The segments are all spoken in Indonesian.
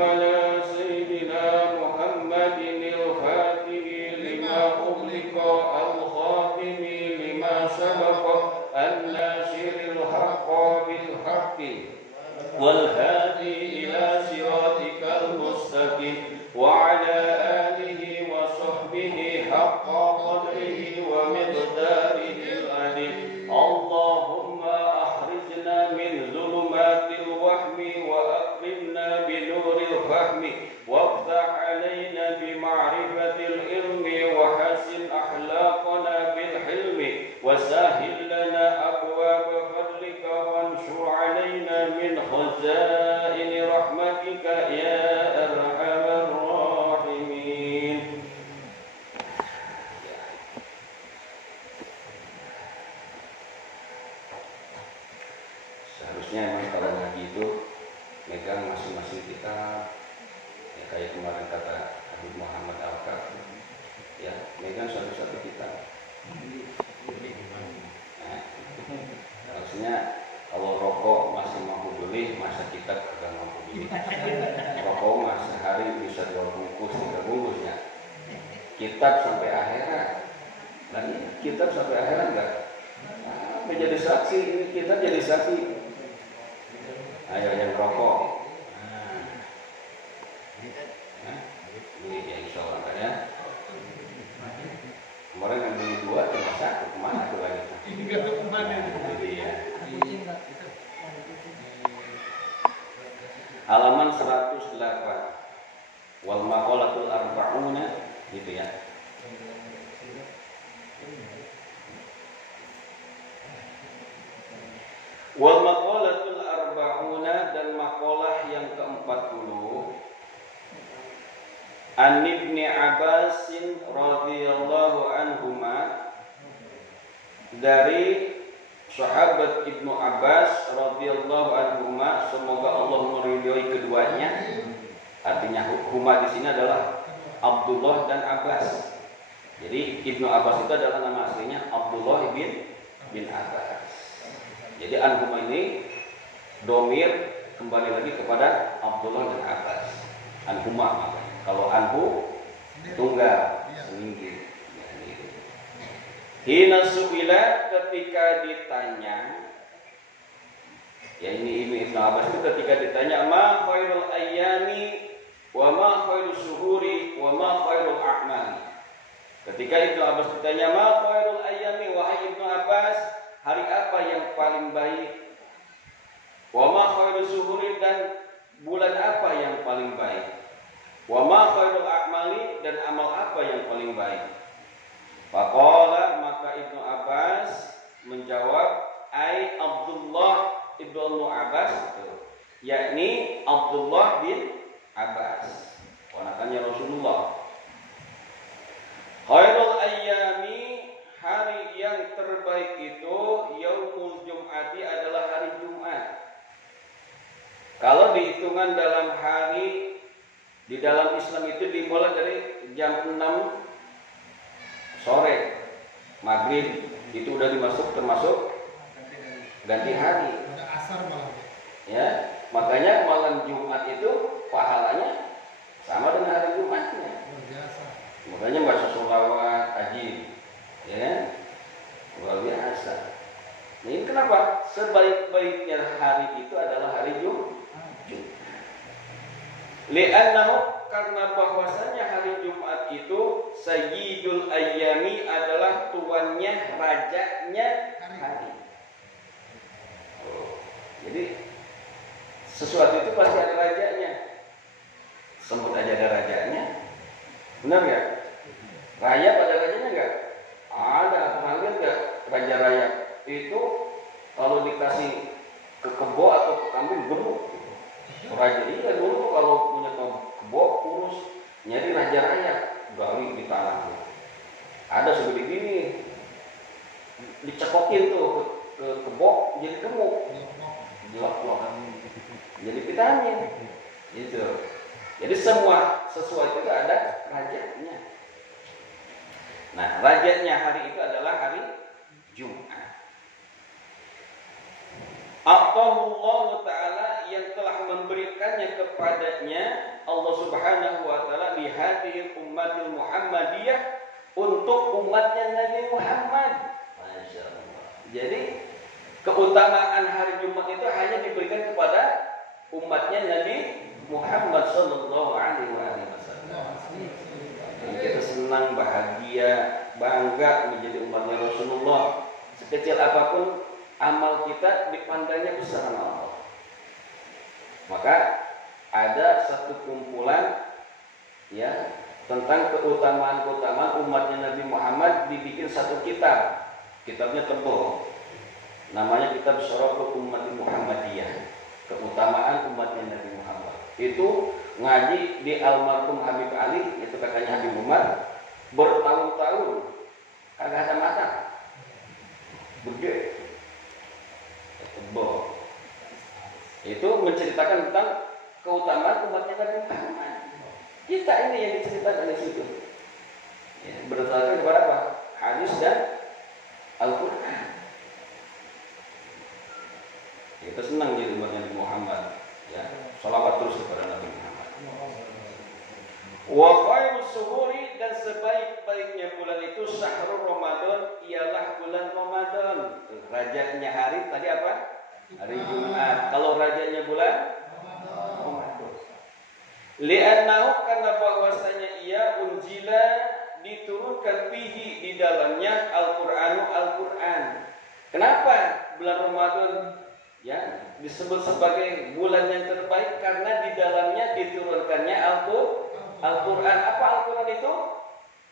على سيدنا محمد الفاتح لما أغلق الخاتم لما سبق الناصر الحق بالحق والهادي إلى صراطك المستقيم وعلى آله وصحبه حق قدره ومقداره العظيم. اللهم أخرجنا من ظلمات الوهم وأكرمنا بنور الفهم وافتح علينا بمعرفة العلم وحسن أخلاقنا بالحلم وسهل لنا أبواب فضلك وانشر علينا من خزائن رحمتك يا أرحم الراحمين. Seharusnya memang kalau ngaji itu megang masing-masing kitab, ya kayak kemarin kata Habib Muhammad Al-Kaf, ya megang satu-satu kitab. Nah, harusnya kalau rokok masih mampu beli, masa kitab agak mampu beli. Rokok mah sehari bisa 2 bungkus, 3 bungkusnya. Kitab sampai akhirat. Dan kitab sampai akhirat enggak? Nah, menjadi saksi, ini kita jadi saksi. Ayo yang rokok. Beli ya insya Allah kan ya. Kemarin yang beli 2 cuma 1, kemana tuh lagi? Halaman 108 wal maqalatul arba'una gitu ya. Wal maqalatul arba'una dan maqalah yang ke-40 An Ibni Abbas radhiyallahu anhuma, dari sahabat Ibnu Abbas radhiyallahu anhuma, semoga Allah meridhoi keduanya. Artinya huma di sini adalah Abdullah dan Abbas. Jadi Ibnu Abbas itu adalah nama aslinya Abdullah bin Abbas. Jadi anhuma ini domir kembali lagi kepada Abdullah dan Abbas. Anhuma, kalau anhu tunggal seminggir. Hina su'ila, ketika ditanya, ya ini Ibnu Abbas itu ketika ditanya ma khairul ayyami wa ma khairul syuhuri wa ma khairul a'mali. Ketika Ibnu Abbas ditanya ma khairul ayyami, wahai Ibnu Abbas, hari apa yang paling baik? Wa ma khairul syuhuri, dan bulan apa yang paling baik? Wa ma khairul a'mali, dan amal apa yang paling baik? Faqala, maka Ibnu Abbas menjawab, ai Abdullah ibnu Abbas, yakni Abdullah bin Abbas, ponakannya Rasulullah. Khairul ayyami, hari yang terbaik itu yaumul jum'ati, adalah hari Jumat. Kalau dihitungan dalam hari di dalam Islam itu dimulai dari jam 6 sore, maghrib itu udah termasuk ganti hari. Ya, makanya malam Jumat itu pahalanya sama dengan hari Jumatnya. Makanya baca sholawat, haji, ya, luar biasa. Ini kenapa? Sebaik-baiknya hari itu adalah hari Jumat. Li'annahu, karena bahwasanya hari Jumat itu sayyidul ayyami, adalah tuannya, rajanya hari. Jadi sesuatu itu pasti ada rajanya. Semut aja ada rajanya. Benar nggak? Rayap ada rajanya nggak? Ada. Pernah lihat nggak raja rayap? Itu kalau dikasih ke kebo atau ke kambing gemuk. Raja ini dulu kalau punya kebo kurus, nyari raja rayap, gali di tanah. Ada segede gini, dicekokin tuh ke kebo jadi gemuk, jelek-jelek, jadi vitamin. Gitu. Jadi semua sesuatu itu ada rajanya. Nah, rajanya hari itu adalah hari Jumat. Aqahullahu ta'ala yang telah memberikannya kepadanya Allah Subhanahu wa taala di hadhihi ummatul Muhammadiyah untuk umatnya Nabi Muhammad. Masya Allah. Jadi keutamaan hari Jumat itu hanya diberikan kepada umatnya Nabi Muhammad sallallahu alaihi wasallam. Kita senang, bahagia, bangga menjadi umatnya Rasulullah. Sekecil apapun amal kita dipandangnya besar sama Allah. Maka ada satu kumpulan ya tentang keutamaan-keutamaan umatnya Nabi Muhammad, dibikin satu kitab. Kitabnya tebal. Namanya Kitab Syaraful Ummati Muhammadiyah. Keutamaan umatnya Nabi Muhammad. Itu ngaji di almarhum Habib Ali, itu kakaknya Habib Umar, bertahun-tahun kagak ada mata. Gede. Tebal. Itu menceritakan tentang keutamaan umatnya Nabi Muhammad. Kita ini yang diceritakan di situ. Ya, berdasarkan kepada apa? Hadis dan Al-Quran. Kita senang jadi umatnya Nabi Muhammad. Ya, salawat terus kepada Nabi Muhammad. Wa khairus suhuri, dan sebaik-baiknya bulan itu syahrul Ramadan, ialah bulan Ramadan. Rajanya hari tadi apa? Hari Jumat. Kalau rajanya bulan Ramadan. Li'annahu, karena bahwasanya ia unjila diturunkan fihi, di dalamnya Al-Quran. Kenapa bulan Ramadan ya disebut sebagai bulan yang terbaik? Karena di dalamnya diturunkannya Al-Quran. Apa Al-Quran itu?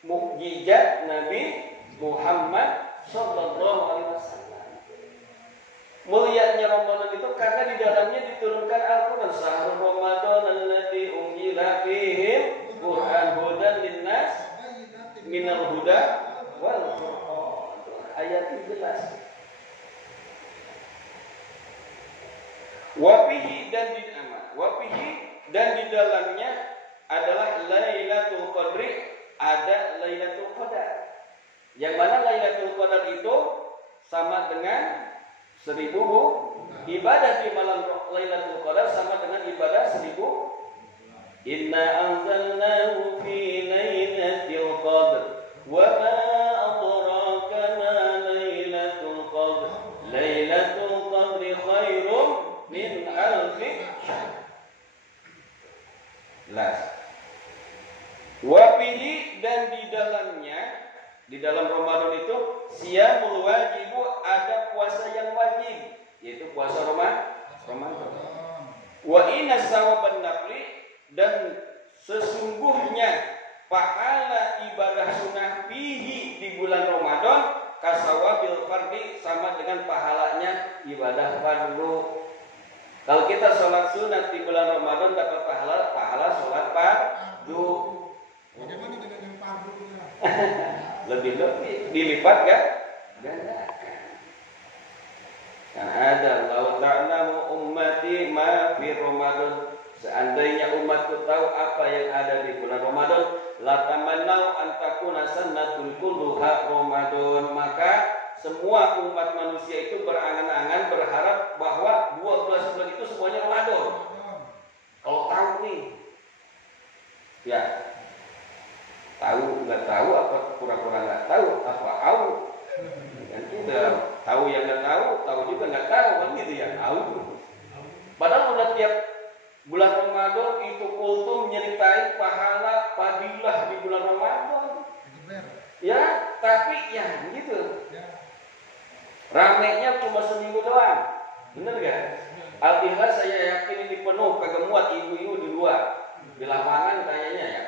Mukjizat Nabi Muhammad sallallahu alaihi wasallam. Mulianya Ramadan itu karena di dalamnya diturunkan Al-Quran. Syahrul Ramadan alladzi unzila fihi Qur'an hudan linnas minal huda wal furqan. Ayat itu jelas. Wafihi, dan di dalamnya adalah Lailatul Qadri, ada Lailatul Qadar. Yang mana Lailatul Qadar itu sama dengan 1000 ibadah di malam Lailatul Qadar, sama dengan ibadah 1000. Inna anzalnahu fi lailatul qadr wa ma adraka ma lailatul qadr. Lailatul qadri khairum min alfi syahr. Jelas. Wa fihi, dan di dalamnya, di dalam Ramadan itu siyamul wajibu, ada puasa yang wajib, yaitu puasa Ramadan. Wa inna sawaban nafli, dan sesungguhnya pahala ibadah sunnah fihi, di bulan Ramadan, kasawabil fardi, sama dengan pahalanya ibadah fardu. Kalau kita sholat sunat di bulan Ramadan dapat pahala sholat fardu. Bagaimana dengan yang fardu? Lebih dilipat kan? Gandakan. Nah, ada lau ta'lamu ummati ma fi Ramadan. Seandainya umatku tahu apa yang ada di bulan Ramadan, la tamannau an takuna sannatul kulluha Ramadan, maka semua umat manusia itu berangan-angan, berharap bahwa 12 bulan itu semuanya Ramadan. Kalau tahu nih, ya tahu nggak tahu, apa pura-pura nggak tahu, apa tahu, kan udah tahu yang nggak tahu juga nggak tahu, kan gitu ya, tahu. Padahal udah tiap bulan Ramadan itu kultum menyeritai pahala fadilah di bulan Ramadan. Ya, tapi ya gitu. Ramenya cuma seminggu doang. Bener gak? Al-Ikhlas saya yakin ini penuh, kagak muat ibu-ibu di luar. Di lapangan kayaknya ya.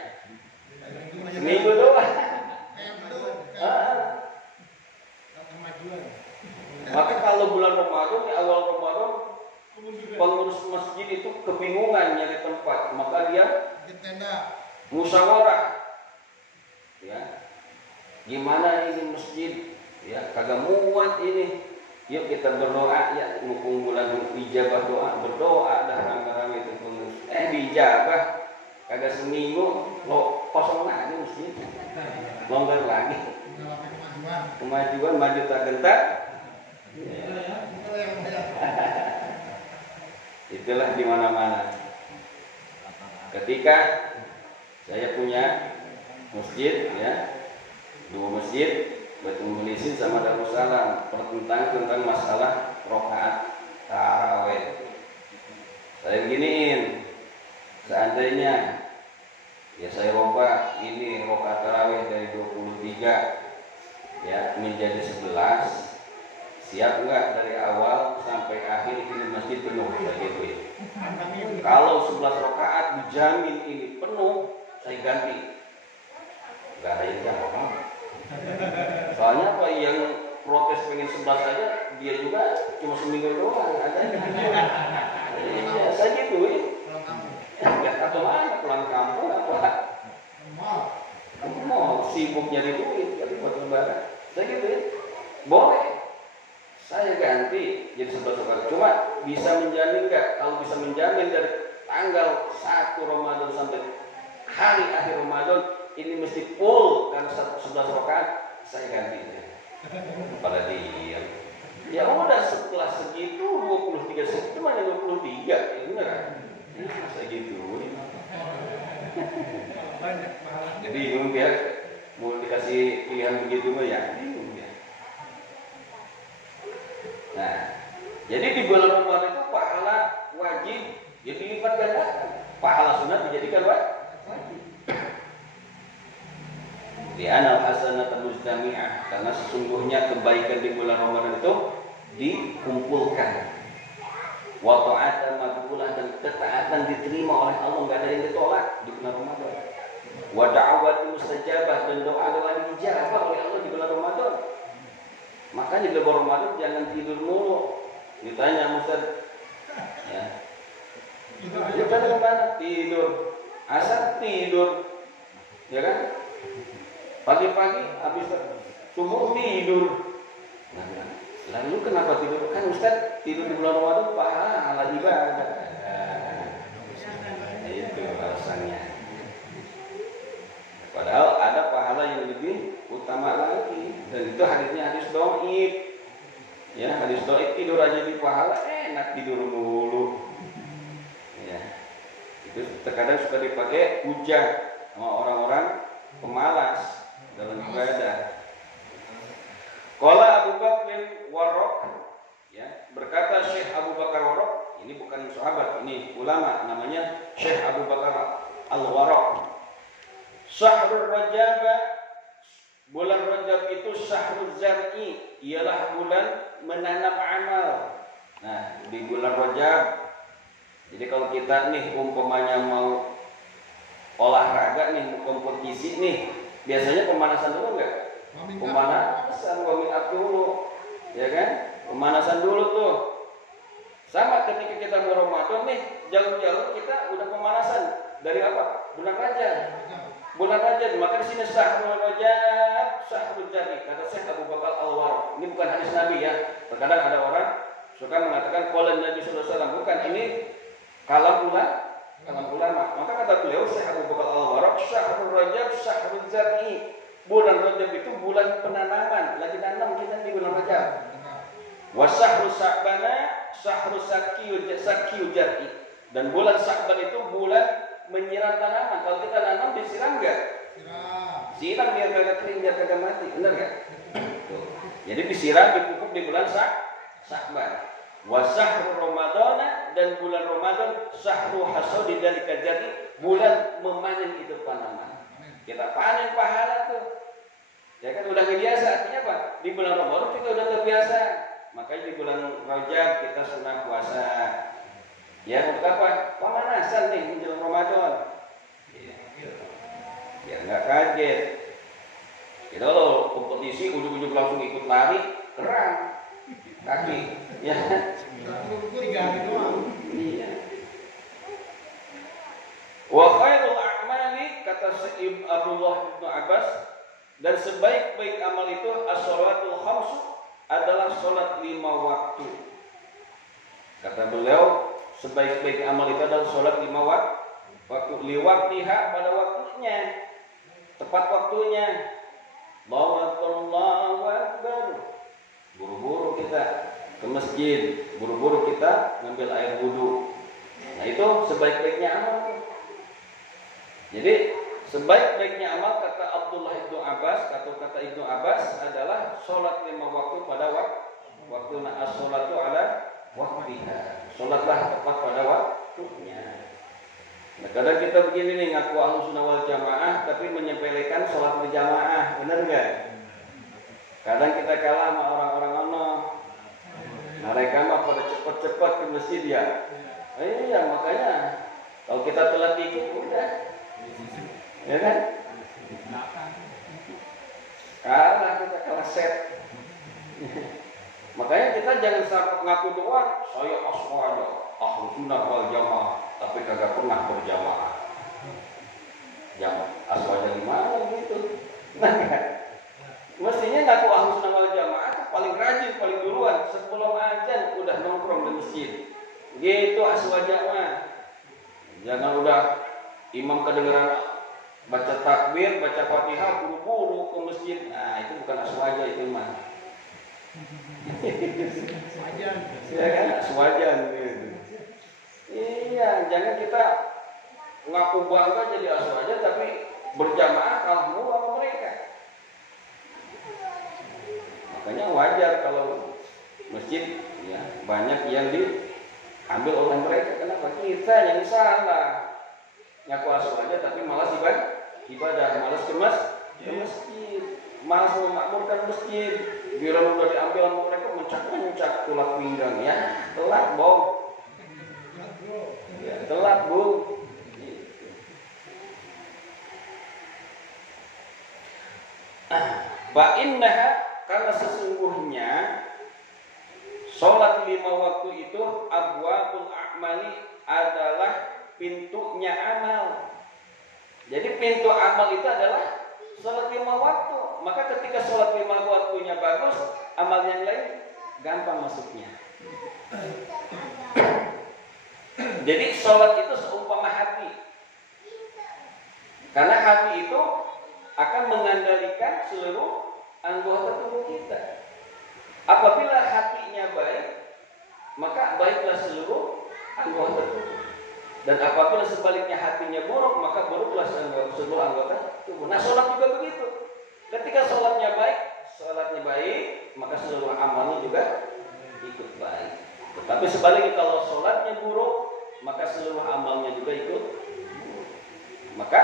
Seminggu doang. Maka kalau bulan Ramadan, di awal Ramadan, pengurus masjid itu kebingungan nyari tempat, maka dia musyawarah. Ya. Gimana ini masjid? Ya, kagak muat ini. Yuk kita berdoa ya, mumpung bulan ijabah doa, berdoa dah rame-rame itu pengurus. Dijabah kagak seminggu lo kosong lagi masjid. Longgar lagi. Kemajuan maju tak gentar. Itulah di mana-mana. Ketika saya punya masjid, ya, 2 masjid, Baitul Mukhlisin sama Darussalam, tentang masalah rakaat tarawih. Saya beginiin, seandainya ya saya rombak ini rakaat tarawih dari 23 ya menjadi 11, siap nggak dari awal sampai akhir ini masjid penuh begitu ya. Kalau 11 rakaat dijamin ini penuh, saya ganti. Nggak ada yang jawab. Soalnya apa yang protes pengen 11 saja, dia juga cuma seminggu doang adanya. Iya, saya gitu ya. Nggak atau mana pulang kampung apa? Mau sibuk nyari duit dari batu bara. Saya gitu ya. Boleh. Saya ganti jadi 11 rakaat. Cuma bisa menjamin nggak? Kalau bisa menjamin dari tanggal 1 Ramadan sampai hari akhir Ramadan ini mesti full karena 11 rakaat, saya ganti. Pada diam. Ya udah setelah segitu 23 segitu mana 23 ya benar kan? Masa gitu. Jadi bingung ya mau dikasih pilihan begitu mah ya bingung ya. Nah, jadi di bulan Ramadan itu pahala wajib jadi lipat gandakan. Pahala sunat dijadikan wajib. Di anal hasanat mujtami'ah, karena sesungguhnya kebaikan di bulan Ramadan itu dikumpulkan. Wa ta'atan maqbulah, dan ketaatan diterima oleh Allah, enggak ada yang ditolak di bulan Ramadan. Wa da'awatu mustajabah, dan doa-doa dijabah oleh Allah di bulan Ramadan. Makanya di bulan Ramadan jangan tidur mulu. Ditanya Ustaz, ya. Udah kemana? Tidur. Asar tidur. Ya kan? Pagi-pagi habis subuh tidur. Lalu kenapa tidur? Kan Ustaz tidur di bulan Ramadan pahala ibadah. Nah, itu alasannya. Padahal ada pahala yang lebih utama lagi, dan itu hadisnya hadis dhaif. Ya, hadis dhaif tidur aja di pahala enak tidur mulu. Ya. Itu terkadang suka dipakai hujah sama orang-orang pemalas dalam ibadah. Qala Abu Bakr Warraq, ya, berkata Syekh Abu Bakar Warraq, ini bukan sahabat, ini ulama, namanya Syekh Abu Bakar Al-Warraq. Syahrul Rajab, bulan Rajab itu syahrul zar'i, ialah bulan menanam amal. Nah, di bulan Rajab, jadi kalau kita nih umpamanya mau olahraga nih, kompetisi nih, biasanya pemanasan dulu enggak? Pemanasan, warming up dulu, ya kan? Pemanasan dulu tuh. Sama ketika kita mau Ramadan nih, jauh-jauh kita udah pemanasan dari apa? Bulan Rajab. Bulan Rajab, maka di sini syahrul Rajab, syahrul jari. Kata Syekh Abu Bakar Al-Warraq. Ini bukan hadis Nabi ya. Terkadang ada orang suka mengatakan qala Nabi sallallahu alaihi wasallam, bukan, ini kalam ulama. Maka kata beliau Syekh Abu Bakar Al-Warraq, syahrul Rajab, syahrul jari. Bulan Rajab itu bulan penanaman, lagi tanam kita di bulan Rajab. Wa syahrul Sya'bana, syahrul sakiyul jari. Dan bulan Sya'ban itu bulan menyiram tanaman. Kalau kita tanam disiram enggak? Siram biar kagak kering, biar kagak mati, benar enggak? Jadi disiram, dipupuk di bulan Sya'ban. Wa syahrul Ramadana, dan bulan Ramadan syahrul hasadi dzalika jadi bulan memanen itu tanaman. Kita panen pahala tuh. Ya kan udah biasa, artinya apa? Di bulan Ramadan kita udah terbiasa. Makanya di bulan Rajab kita sunah puasa. Ya untuk apa? Pemanasan nih menjelang Ramadan. Biar nggak kaget. Kita kalau kompetisi ujung-ujung langsung ikut lari, kram kaki. Ya. Iya. Wa khairul a'mali, kata Syekh Abdullah bin Abbas, dan sebaik-baik amal itu as-shalatul khams, adalah salat 5 waktu. Kata beliau, sebaik-baik amal itu adalah sholat 5 waktu, liwaktiha, pada waktunya, tepat waktunya. Allahu Akbar, buru-buru kita ke masjid, buru-buru kita ngambil air wudu, Nah itu sebaik-baiknya amal. Jadi sebaik-baiknya amal kata Abdullah Ibnu Abbas atau kata Ibnu Abbas adalah sholat 5 waktu pada waktu as-sholatu ala waktiha. Sholatlah tepat pada waktunya. Nah, kadang kita begini nih ngaku Ahlussunnah wal Jamaah tapi menyepelekan sholat berjamaah, benar nggak? Kadang kita kalah sama orang-orang ono. Mereka mah pada cepat-cepat ke masjid ya. Iya makanya kalau kita telat dikit udah, ya kan? Kalah kita kalah set. Makanya kita jangan sampai ngaku doang saya Ahlussunnah wal Jamaah tapi kagak pernah berjamaah. Jangan aswaja di mana gitu. Nah, mestinya ngaku Ahlussunnah wal Jamaah itu paling rajin, paling duluan sebelum azan udah nongkrong di masjid. Gitu aswaja mah. Jangan udah imam kedengeran baca takbir, baca Fatihah buru-buru ke masjid. Nah, itu bukan aswaja itu mah. Ya kan aswajan gitu. Iya, jangan kita ngaku bangga jadi aswaja tapi berjamaah kalah mulu sama mereka. Makanya wajar kalau masjid ya banyak yang diambil oleh mereka. Kenapa? Kita yang salah ngaku aswaja tapi malas ibadah, malas ke masjid, malas memakmurkan masjid. Giliran udah diambil sama mereka mencak tulang pinggang ya, telat bong. Ya, telat bu. Fa'innaha karena sesungguhnya sholat 5 waktu itu abwabul a'mali adalah pintunya amal. Jadi pintu amal itu adalah sholat 5 waktu. Maka ketika sholat 5 waktunya bagus, amal yang lain gampang masuknya. Jadi sholat itu seumpama hati. Karena hati itu akan mengendalikan seluruh anggota tubuh kita. Apabila hatinya baik, maka baiklah seluruh anggota tubuh. Dan apabila sebaliknya hatinya buruk, maka buruklah seluruh anggota tubuh. Nah, sholat juga begitu. Ketika sholatnya baik, maka seluruh amalnya juga ikut baik. Tetapi sebaliknya kalau sholatnya buruk, maka seluruh amalnya juga ikut. Maka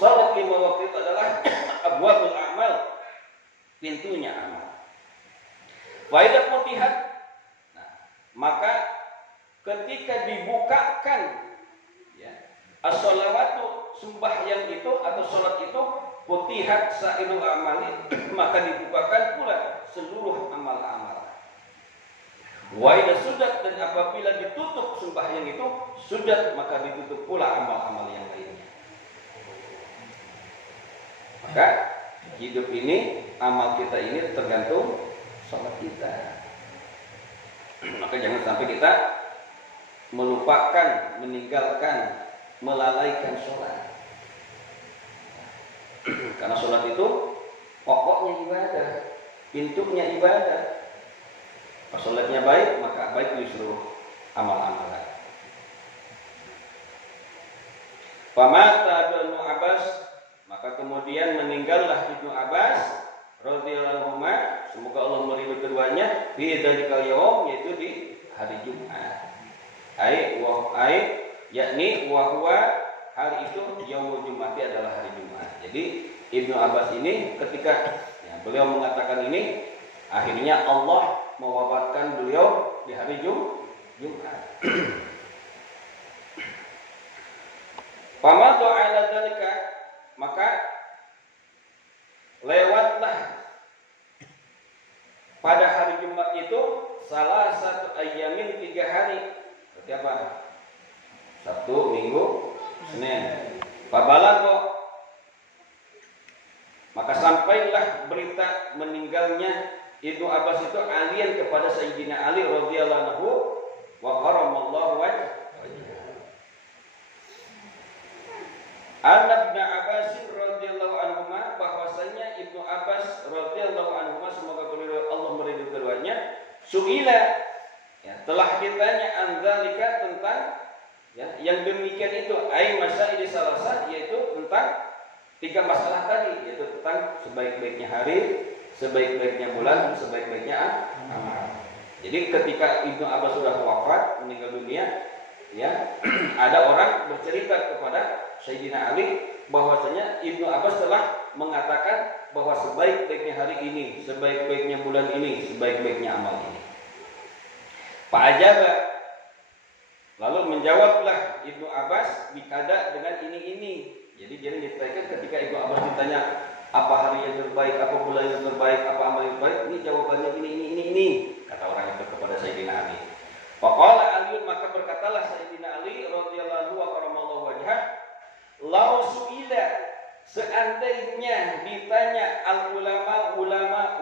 sholat 5 waktu itu adalah abwabul a'mal, pintunya amal. Faidah mutihat. Nah, maka ketika dibukakan ya, as-sholawatu sembahyang itu atau sholat itu putihat sa'irul amali maka dibukakan pula seluruh amal-amal. Wa idza sudat dan apabila ditutup sembahyang itu sudat maka ditutup pula amal-amal yang lainnya. Maka hidup ini amal kita ini tergantung sholat kita. Maka jangan sampai kita melupakan, meninggalkan, melalaikan sholat. Karena sholat itu pokoknya ibadah, pintunya ibadah. Kalau sholatnya baik, maka baik justru amal-amalan. Famata Ibnu Abbas, maka kemudian meninggallah Ibnu Abbas radhiyallahu anhu, semoga Allah meridhoi keduanya, fi dzalikal yaum, yaitu di hari Jumat. Yakni huwa hari itu yaumul Jumati adalah hari Jumat. Jadi Ibnu Abbas ini ketika beliau mengatakan ini, akhirnya Allah mewafatkan beliau di hari Jumat. Famadu ala dzalika, maka lewatlah pada hari Jumat itu salah satu ayamin 3 hari. Seperti apa? Sabtu, Minggu, Senin. Fabalago, maka sampailah berita meninggalnya Ibnu Abbas itu alian kepada Sayyidina Ali radhiyallahu anhu wa karamallahu wajhahu. Ibnu Abbas radhiyallahu anhu bahwasanya Ibnu Abbas radhiyallahu anhu semoga Allah meridhoi keduanya, suila ya, telah ditanya anzalika tentang Ya, yang demikian itu ai masail salasa, yaitu tentang 3 masalah tadi, yaitu tentang sebaik-baiknya hari, sebaik-baiknya bulan, sebaik-baiknya amal. Jadi ketika Ibnu Abbas sudah wafat, meninggal dunia, ya, ada orang bercerita kepada Sayyidina Ali bahwasanya Ibnu Abbas telah mengatakan bahwa sebaik-baiknya hari ini, sebaik-baiknya bulan ini, sebaik-baiknya amal ini. Pak Ajaba, lalu menjawablah Ibnu Abbas bikada dengan ini. Jadi dia ditanyakan ketika Ibnu Abbas ditanya apa hari yang terbaik, apa bulan yang terbaik, apa amal yang terbaik, ini jawabannya ini, kata orang itu kepada Sayyidina Ali. Faqala Ali, maka berkatalah Sayyidina Ali radhiyallahu wa karamallahu wajhah, lau su'ila, seandainya ditanya al ulama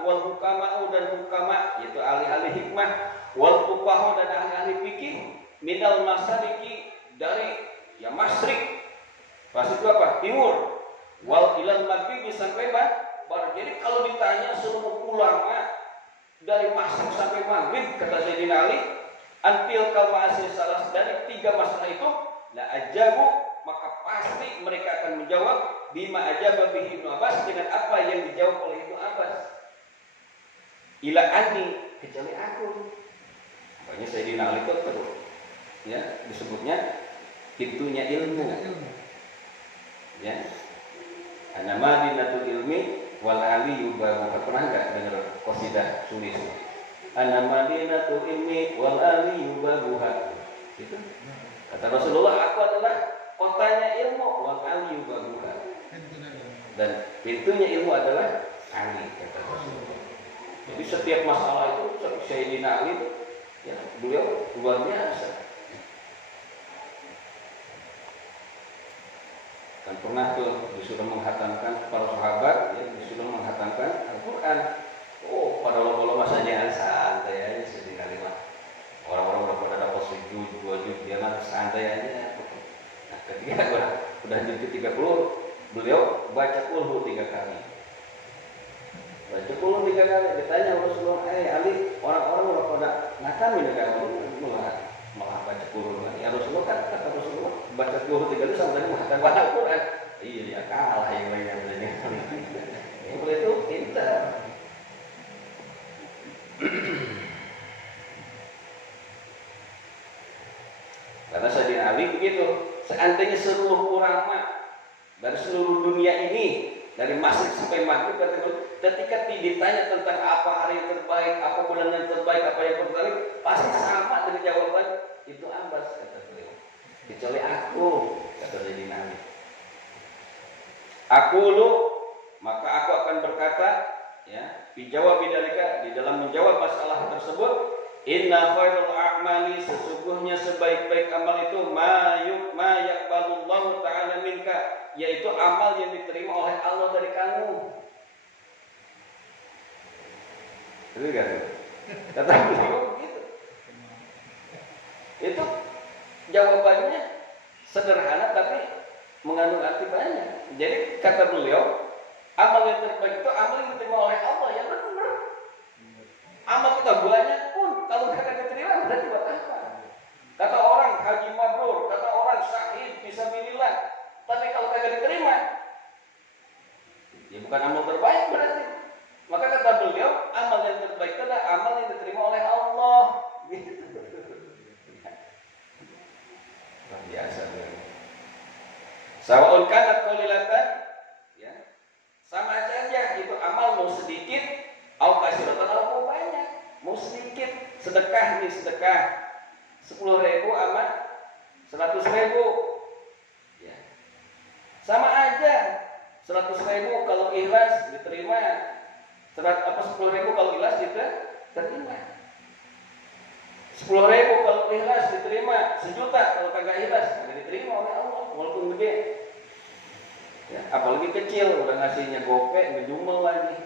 wal hukama dan hukama, yaitu ahli-ahli hikmah, wal fuqaha dan ahli-ahli fikih, minal masariki, dari ya masyrik, pas itu apa? Timur, wal ilal maghrib sampai barat. Jadi kalau ditanya semua ulama dari masyrik sampai maghrib, kata Sayyidina Ali, antil kalma asli salah dari 3 masalah itu, la ajabu, maka pasti mereka akan menjawab bima ajaba bihi Ibnu Abbas, dengan apa yang dijawab oleh Ibnu Abbas. Ila anni, kecuali aku. Makanya Sayyidina Ali itu terus, ya, disebutnya pintunya ilmu. Ya. Ana madinatul ilmi wal ali yubahu. Pernah enggak dengar qasidah Sulis? Ana madinatul ilmi wal ali yubahu. Itu kata Rasulullah, aku adalah kotanya ilmu, wal ali yubahu. Dan pintunya ilmu adalah Ali, kata Rasulullah. Jadi setiap masalah itu Sayyidina Ali itu, ya, beliau luar biasa. Dan pernah tuh disuruh menghatamkan para sahabat, ya, disuruh menghatamkan Al-Quran. Oh, pada lomba-lomba saja santai aja Sayyidina Ali. Orang-orang udah pada dapat sujud, 2 juz, dia mah santai aja. Nah, ketika udah juz ke-30, beliau baca qulhu 3 kali. Baca qulhu 3 kali, ditanya Rasulullah, Ali, orang-orang udah pada ngatamin enggak malah baca qulhu. Ya Rasulullah, kan kata Rasulullah, baca qulhu 3 kali sampai menghafal Al-Qur'an. Iya, ya kalah yang lainnya. Yang boleh itu pintar. Karena Sayyidina Ali begitu, seandainya seluruh ulama dari seluruh dunia ini, dari Masyrik sampai Maghrib, ketika ditanya tentang apa hari yang terbaik, apa bulan yang terbaik, apa yang terbaik, pasti sama dengan jawaban Ibnu Abbas, kata beliau. Kecuali aku, kata Sayyidina Ali. Aku lu, maka aku akan berkata, ya, dijawab bidalika, di dalam menjawab masalah tersebut, inna khairul a'mali, sesungguhnya sebaik-baik amal itu ma yaqbalullahu ta'ala minka, yaitu amal yang diterima oleh Allah dari kamu. Itu kan? Kata beliau begitu. Itu jawabannya sederhana tapi mengandung arti banyak. Jadi kata beliau, amal yang terbaik itu amal yang diterima oleh Allah, yang benar. Amal kita banyak pun kalau tidak diterima berarti buat apa? Kata orang haji mabrur, kata orang syahid fisabilillah, tapi kalau tidak diterima, ya bukan amal terbaik berarti. Maka kata beliau, amal yang terbaik adalah amal yang diterima oleh Allah. Gitu. Luar biasa. Sawa'un kanat qalilatan, ya, sama saja itu amal mau sedikit, au kasiratan atau banyak. Mau sedikit, sedekah nih, sedekah 10.000 sama 100.000, ya, sama aja. 100.000 kalau ikhlas diterima, 10.000 kalau ikhlas diterima. 10.000 kalau ikhlas diterima, 1 juta kalau kagak ikhlas kagak diterima oleh Allah, walaupun gede. Ya, apalagi kecil, udah ngasihnya gopek, ngejumel lagi.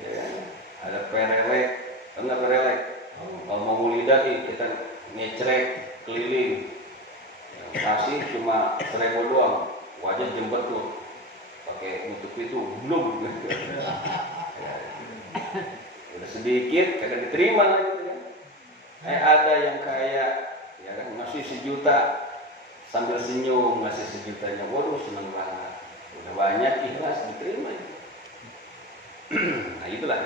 Ya, ada perelek, enggak perelek. Kalau mau mulidah nih, kita ngecrek keliling. Ya, kasih cuma 1.000 doang, wajah jembet tuh, pakai nutup itu belum. Ya, udah sedikit, kagak diterima lagi. Ada yang kayak ya kan, ngasih 1 juta sambil senyum ngasih 1 jutanya, waduh senang banget, udah banyak ikhlas diterima. Nah itulah.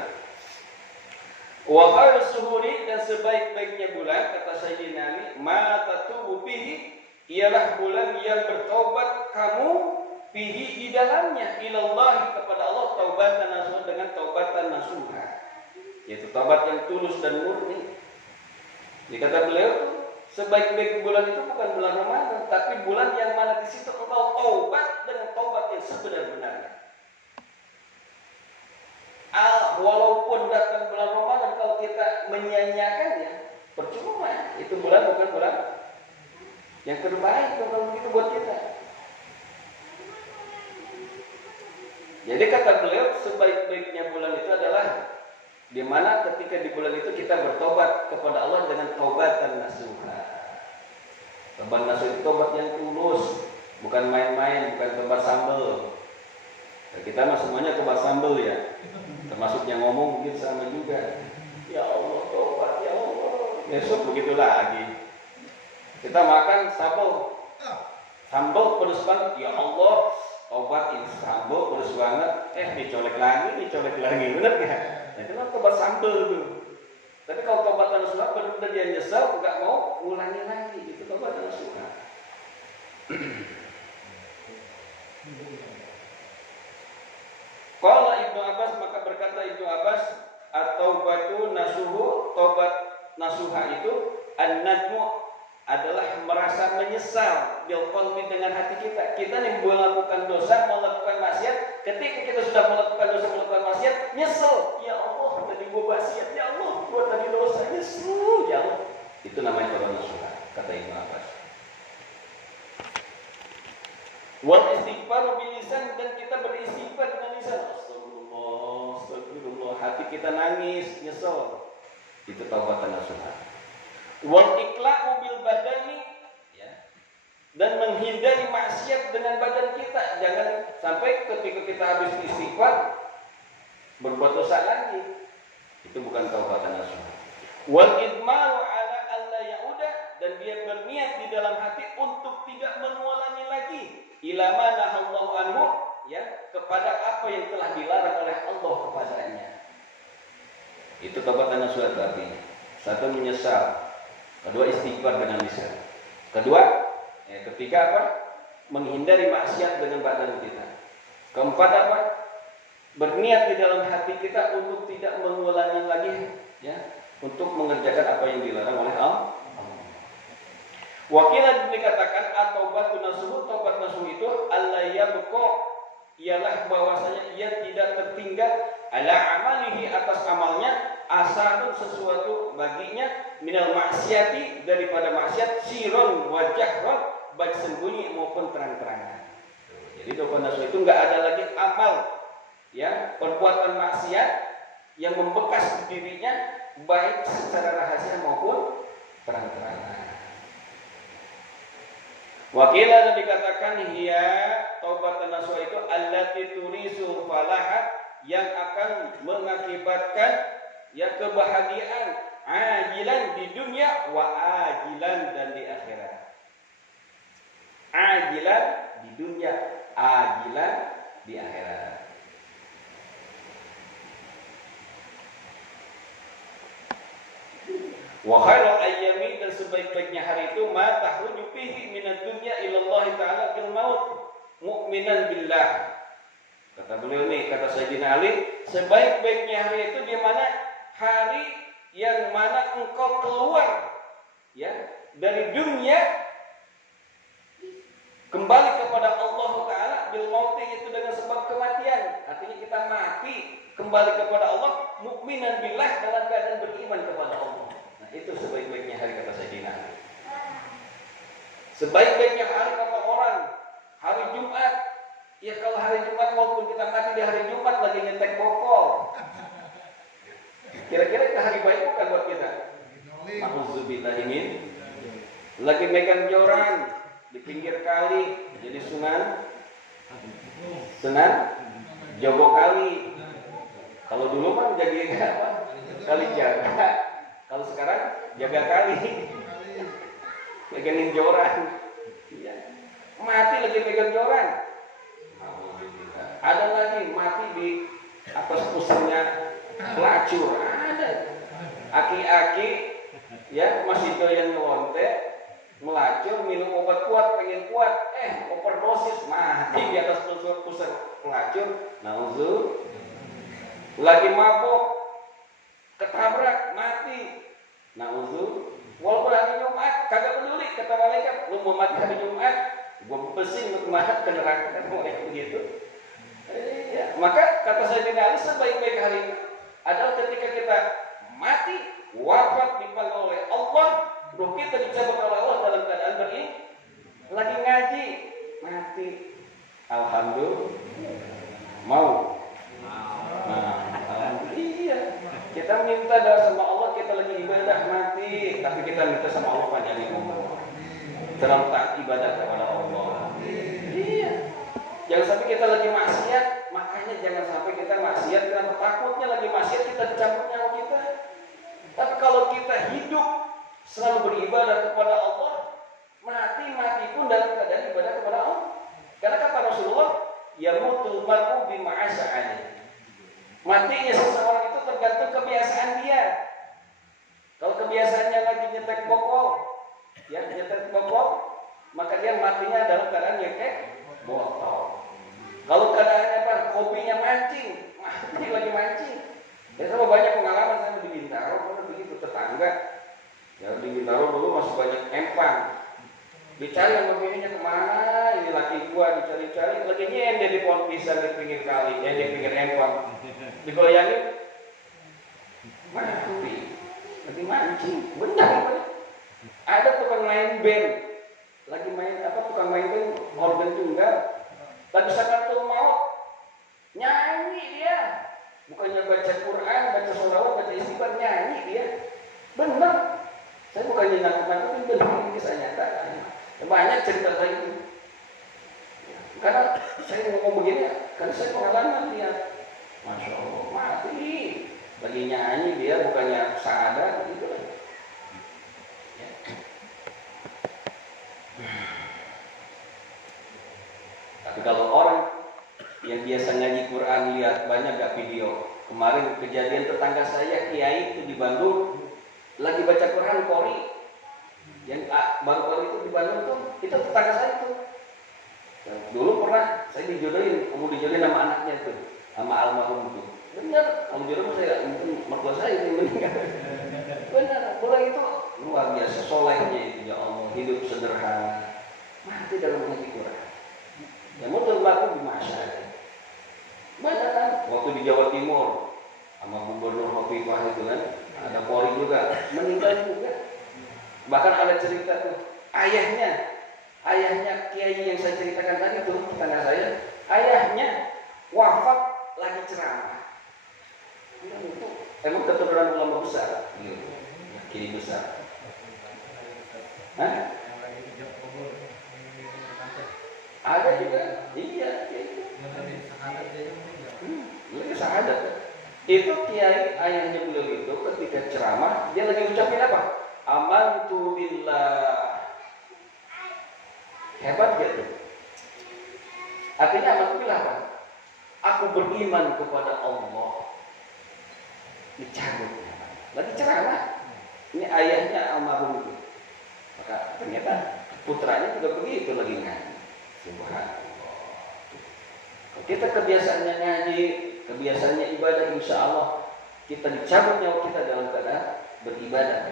Wa khairus suhuri, dan sebaik-baiknya bulan kata Sayyidina Ali, ma tatubu fihi, ialah bulan yang bertobat kamu fihi di dalamnya ilallahi, kepada Allah, taubatan nasuha, dengan taubatan nasuha, yaitu taubat yang tulus dan murni. Dikata beliau, sebaik-baik bulan itu bukan bulan Ramadan, tapi bulan yang mana di situ engkau taubat dengan taubat yang sebenar-benarnya. Walaupun datang bulan Ramadan, kalau kita menyia-nyiakannya, percuma. Itu bulan bukan bulan yang terbaik kalau begitu buat kita. Jadi kata beliau, sebaik-baiknya bulan itu adalah di mana ketika di bulan itu kita bertobat kepada Allah dengan taubatan nasuha. Taubat nasuha itu tobat yang tulus, bukan main-main, bukan tobat sambel. Nah, kita mah semuanya tobat sambel ya. Termasuk yang ngomong mungkin sama juga. Ya Allah, tobat ya Allah. Besok begitu lagi. Kita makan sambal pedes banget. Ya Allah, tobat ini sambal pedes banget. Dicolek lagi, benar nggak? Nah, itu kan tobat sambal tuh. Tapi kalau tobatan nasuha benar-benar dia nyesal, nggak mau ulangi lagi. Itu tobatan nasuha. Qala Ibnu Abbas, maka berkata Ibnu Abbas, at-taubatu nasuhu, tobat nasuha itu an-nadmu, adalah merasa menyesal bil qalbi, dengan hati kita. Kita nih melakukan dosa, melakukan maksiat, ketika kita sudah melakukan dosa, melakukan maksiat, nyesel. Ya Allah, tadi gua maksiat, ya Allah, gua tadi dosa, nyesel, ya Allah. Itu namanya tobat nasuha, kata Ibnu Abbas. Wal istighfar bil lisan, dan kita beristighfar dengan lisan. Astagfirullah, astagfirullah, hati kita nangis, nyesel. Itu taubatan nasuha. Wal iqla'u bil badani, ya, dan menghindari maksiat dengan badan kita. Jangan sampai ketika kita habis istighfar berbuat dosa lagi. Itu bukan taubatan nasuha. Wal idmaru ala alla yauda, dan dia berniat di dalam hati untuk tidak mengulangi lagi ila ma nahallahu anhu, ya, kepada apa yang telah dilarang oleh Allah kepadanya. Itu taubatan nasuha artinya. Satu, menyesal. Kedua, istighfar dengan lisan. Kedua, ketiga apa? Menghindari maksiat dengan badan kita. Keempat apa? Berniat di dalam hati kita untuk tidak mengulangi lagi, ya, untuk mengerjakan apa yang dilarang oleh Allah. Wakilah dikatakan at-taubatu nasuh, taubat nasuh itu alla yabqa, ialah bahwasanya ia tidak tertinggal ala amalihi, atas amalnya, asarun, sesuatu baginya, minal maksiati, daripada maksiat, sirron wa jahron, baik sembunyi maupun terang-terangan. Jadi taubat nasuh itu enggak ada lagi amal, ya, perbuatan maksiat yang membekas di dirinya, baik secara rahasia maupun terang-terangan. Wakilah dikatakan hiya, taubat nasuha itu allati turisul falahat, yang akan mengakibatkan, ya, kebahagiaan ajilan di dunia wa ajilan, dan di akhirat. Ajilan di dunia, ajilan di akhirat. Wa khairul ayyami, dan sebaik-baiknya hari itu ma tahruju fihi minad dunya ila Allah taala bil maut mu'minan billah. Kata beliau nih, kata Sayyidina Ali, sebaik-baiknya hari itu di mana hari yang mana engkau keluar, ya, dari dunia kembali kepada Allah taala bil maut, itu dengan sebab kematian. Artinya kita mati kembali kepada Allah mu'minan billah, dalam keadaan beriman kepada Allah. Itu sebaik-baiknya hari, kata Sayyidina Ali. Sebaik-baiknya hari kata orang, hari Jumat. Ya, kalau hari Jumat walaupun kita mati di hari Jumat lagi nyetek bokol, kira-kira itu hari baik bukan buat kita? Ma'udzubillahi min. Lagi megang joran di pinggir kali, jadi Sunan Jogo kali. Kalau dulu kan jadi apa? Kali jaga. Kalau sekarang jaga kali. megangin joran. Ya. Mati lagi pegang joran. Ada lagi mati di atas pusarnya pelacur. Ada. Aki-aki ya masih doyan ngelonte, melacur, minum obat kuat, pengen kuat, overdosis, mati di atas pusar pelacur. Nauzu. Lagi mabok, ketabrak, mati. Nauzu. Walaupun hari Jumat, kagak peduli, kata malaikat, lu mau mati hari Jumat, gua besin lu kemana ke neraka, kan mulai begitu. Ya, maka kata Sayyidina Ali, sebaik-baik hari adalah ketika kita mati, wafat dipanggil oleh Allah, ruh kita dicabut oleh Allah dalam keadaan lagi ngaji, mati, alhamdulillah, mau. Nah, iya, kita minta doa sama Allah, kita lagi ibadah mati, tapi kita minta sama Allah panjangin umur, dalam taat ibadah kepada Allah. Iya. Jangan sampai kita lagi maksiat, makanya jangan sampai kita maksiat karena takutnya lagi maksiat kita dicabut nyawa kita. Tapi kalau kita hidup selalu beribadah kepada Allah, mati pun dalam keadaan ibadah kepada Allah. Karena kata Rasulullah, yamutul mar'u bima asa'ani. Matinya seseorang itu tergantung kebiasaan dia. Kalau kebiasaannya lagi nyetek bokol, maka dia matinya dalam keadaan nyetek botol. Kalau keadaannya apa? Kopinya mancing, mati lagi mancing. Ya sama banyak pengalaman saya di Bintaro, karena begitu tetangga. Ya di Bintaro dulu masih banyak empang. Dicari sama bininya kemana? Ini laki gua dicari-cari, lagi nyender di pohon pisang di pinggir kali, di pinggir empang. Digoyangin, mati, lagi mancing. Benar. Ada tukang main band, lagi main tukang main band organ tunggal. Lagi sakaratul maut, nyanyi dia, bukannya baca Quran, baca sholawat, baca istighfar, nyanyi dia. Benar, saya bukannya nakut-nakutin, benar ini kisah nyata. Banyak cerita saya itu. Karena saya ngomong begini, karena saya pengalaman dia. Masya Allah, mati, lagi nyanyi dia, bukannya sadar gitu. Tapi kalau orang yang biasa ngaji Quran, lihat banyak gak video. Kemarin kejadian tetangga saya kiai itu di Bandung lagi baca Quran Qori. Yang Bang Qori itu di Bandung tuh, itu tetangga saya tuh. Dulu pernah saya dijodohin, kamu dijodohin sama anaknya tuh, sama almarhum tuh. Benar, almarhum saya, mungkin mertua saya itu meninggal. Benar, orang itu luar biasa solehnya itu, ya Allah, hidup sederhana, mati dalam ngaji Quran. Ya mau terlaku di masyarakat. Banyak kan? Waktu di Jawa Timur sama Gubernur Hovifah itu kan, ada Polri juga meninggal juga. Bahkan ada cerita tuh, ayahnya kiai yang saya ceritakan tadi tuh, tetangga saya, ayahnya wafat lagi ceramah. Emang keturunan ulama besar, gitu, kiai besar. Hah? Ada juga, iya, itu. Lagi sahadat. Itu kiai ayahnya beliau itu ketika ceramah dia lagi ucapin apa? Amantu billah. Hebat gitu. Artinya amantu billah apa? Aku beriman kepada Allah. Dicabut. Lagi ceramah. Ini ayahnya almarhum itu. Maka ternyata putranya juga begitu lagi ngaji. Subhanallah. Kita kebiasaannya ngaji, kebiasaannya ibadah, insya Allah kita dicabut nyawa kita dalam keadaan beribadah.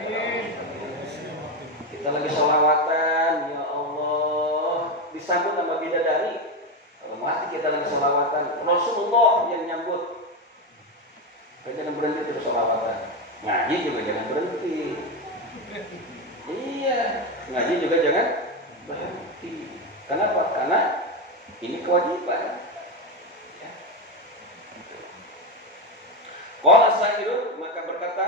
Kita lagi sholawatan, ya Allah, disambut sama bidadari. Kalau mati kita lagi sholawatan, Rasulullah yang nyambut. Jangan berhenti terus sholawatan. Ngaji juga jangan berhenti. Iya, ngaji juga jangan berhenti. Kenapa? Karena ini kewajiban. Qala syairun, maka berkata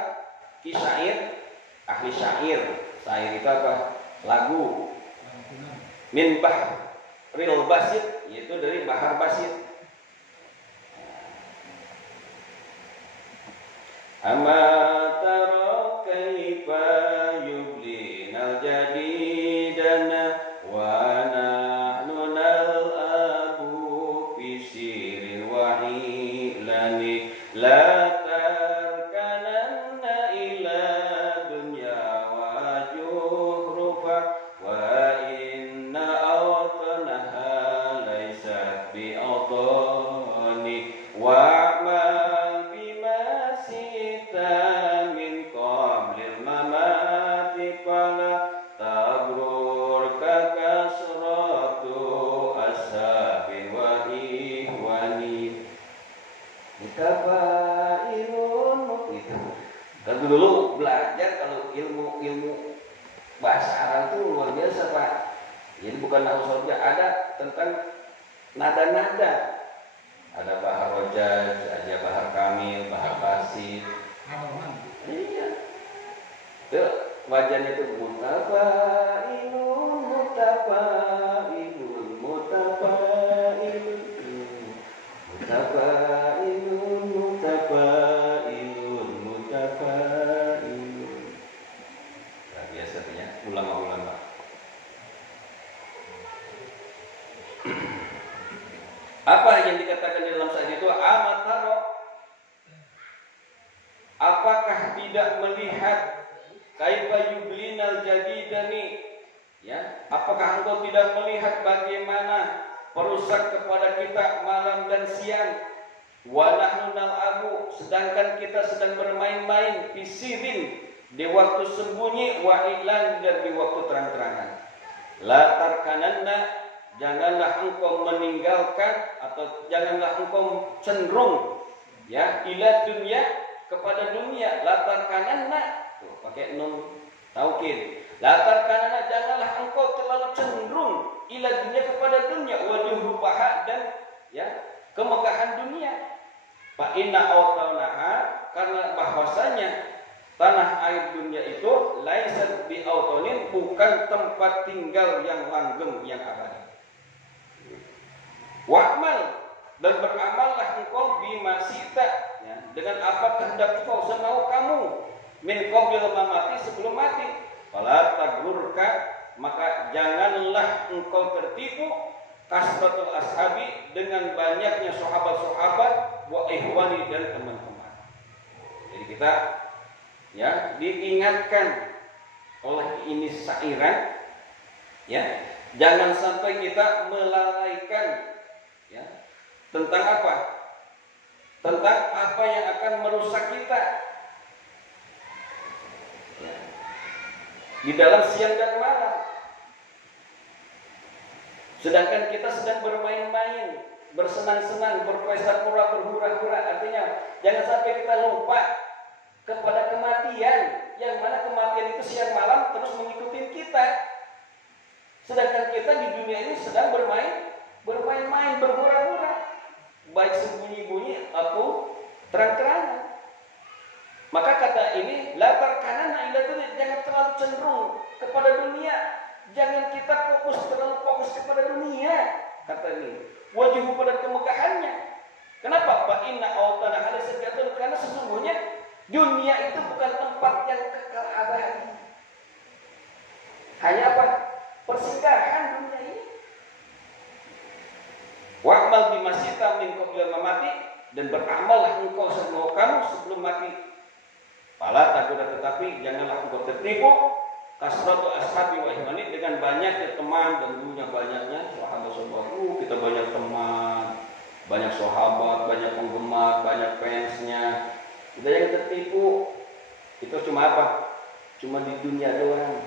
kisyair, ahli syair. Syair itu apa? Lagu. Min bahril basit, yaitu dari bahar basit. Ama tara kaifa yublinal jadi tafailun gitu. Kan dulu belajar kalau ilmu bahasa Arab itu luar biasa Pak. Jadi bukan nahwu saja, ada tentang nada-nada. Ada bahar rojaj, ada bahar kamil, bahar basit. Iya. Itu wajahnya itu mutafailun, mutafailun, mutafailun, mutafailun, mutafailun, mutafailun. Nah, biasa ya, ulama-ulama. Apa yang dikatakan di dalam syair itu? Amataro, apakah tidak melihat kaifa yublinal jadidani, ya? Apakah engkau tidak melihat bagaimana perusak kepada kita malam dan siang? Wa nahnu nal'abu, sedangkan kita sedang bermain-main fisirin di waktu sembunyi, wa ilan, dan di waktu terang-terangan. La tarkananna, janganlah engkau meninggalkan atau janganlah engkau cenderung ya ila dunia, kepada dunia. Latar kananna, tuh pakai nun taukid. Latar kananna, janganlah engkau terlalu cenderung ila dunia, kepada dunia, wajh rupaha, dan ya kemegahan dunia. Fa inna autanaha, karena bahwasanya tanah air dunia itu laisat bi autonin, bukan tempat tinggal yang langgeng yang abadi. Wa'mal, dan beramallah engkau bima sita, ya, dengan apa kehendak engkau, semau kamu, min qablil mamati, sebelum mati. Fala tagurka, maka janganlah engkau tertipu, kasratul ashabi, dengan banyaknya sahabat-sahabat, wa ihwani, dan teman-teman. Jadi kita ya diingatkan oleh ini syairan, ya, jangan sampai kita melalaikan ya tentang apa? Tentang apa yang akan merusak kita ya, di dalam siang dan malam. Sedangkan kita sedang bermain-main, bersenang-senang, berpesta pura, berhura-hura. Artinya jangan sampai kita lupa kepada kematian, yang mana kematian itu siang malam terus mengikuti kita. Sedangkan kita di dunia ini sedang bermain-main, berhura-hura, baik sembunyi-bunyi atau terang-terangan. Maka kata ini, latar kanan ila dunia, jangan terlalu cenderung kepada dunia, jangan kita terlalu fokus kepada dunia. Kata ini, wajib pada kemegahannya. Kenapa? Fa inna autana ala sejatun, karena sesungguhnya dunia itu bukan tempat yang kekal abadi. Hanya apa? Persinggahan dunia ini. Wa'mal bimasita min qabla mamati, dan beramallah engkau semua kamu sebelum mati. Fala takuna, tetapi janganlah engkau tertipu, kasratu ashabi wa ihwani, dengan banyaknya teman dan dulunya banyaknya sahabat-sahabat. Kita banyak teman, banyak sahabat, banyak penggemar, banyak fansnya. Kita jangan tertipu. Itu cuma apa? Cuma di dunia doang.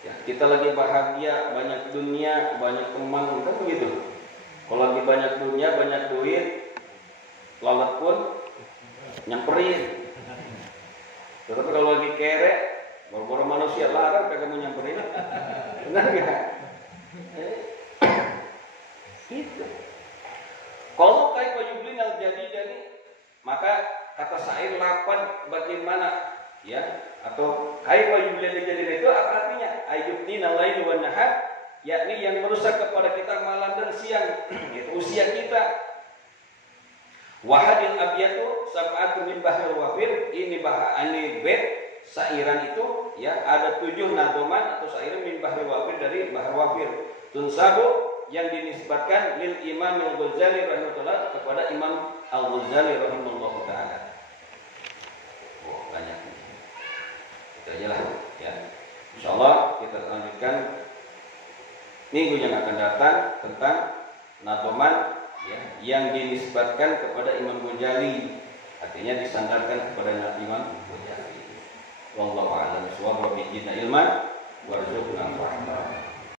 Ya, kita lagi bahagia, banyak dunia, banyak teman, kan begitu. Kalau lagi banyak dunia, banyak duit, lalat pun nyamperin. Tetapi kalau lagi kere, baru-baru manusia larang kagak mau nyamperin. Benar nggak? Itu. Kalau kayak payublin al jadi, maka kata syair lapan bagaimana? Ya, atau kaifa yublil jadid itu apa artinya? Ayyubnina lail wan nahar, yakni yang merusak kepada kita malam dan siang, itu usia kita. Wahadil abyatu sab'atu min bahril wafir, ini bait syairan itu ya ada 7 nadoman atau syairan min bahril wafir, dari bahr wafir. Tunsabu, yang dinisbatkan lil Imam Al-Ghazali rahimahullah, kepada Imam Al-Ghazali rahimahullah taala. Oh, banyak. Itu aja lah ya. Insyaallah kita lanjutkan minggu yang akan datang tentang nadoman ya, yang dinisbatkan kepada Imam Ghazali, artinya disandarkan kepada Imam Ghazali. Wallahu a'lam bishawab, wa bi'idna ilman warzuqna rahmah.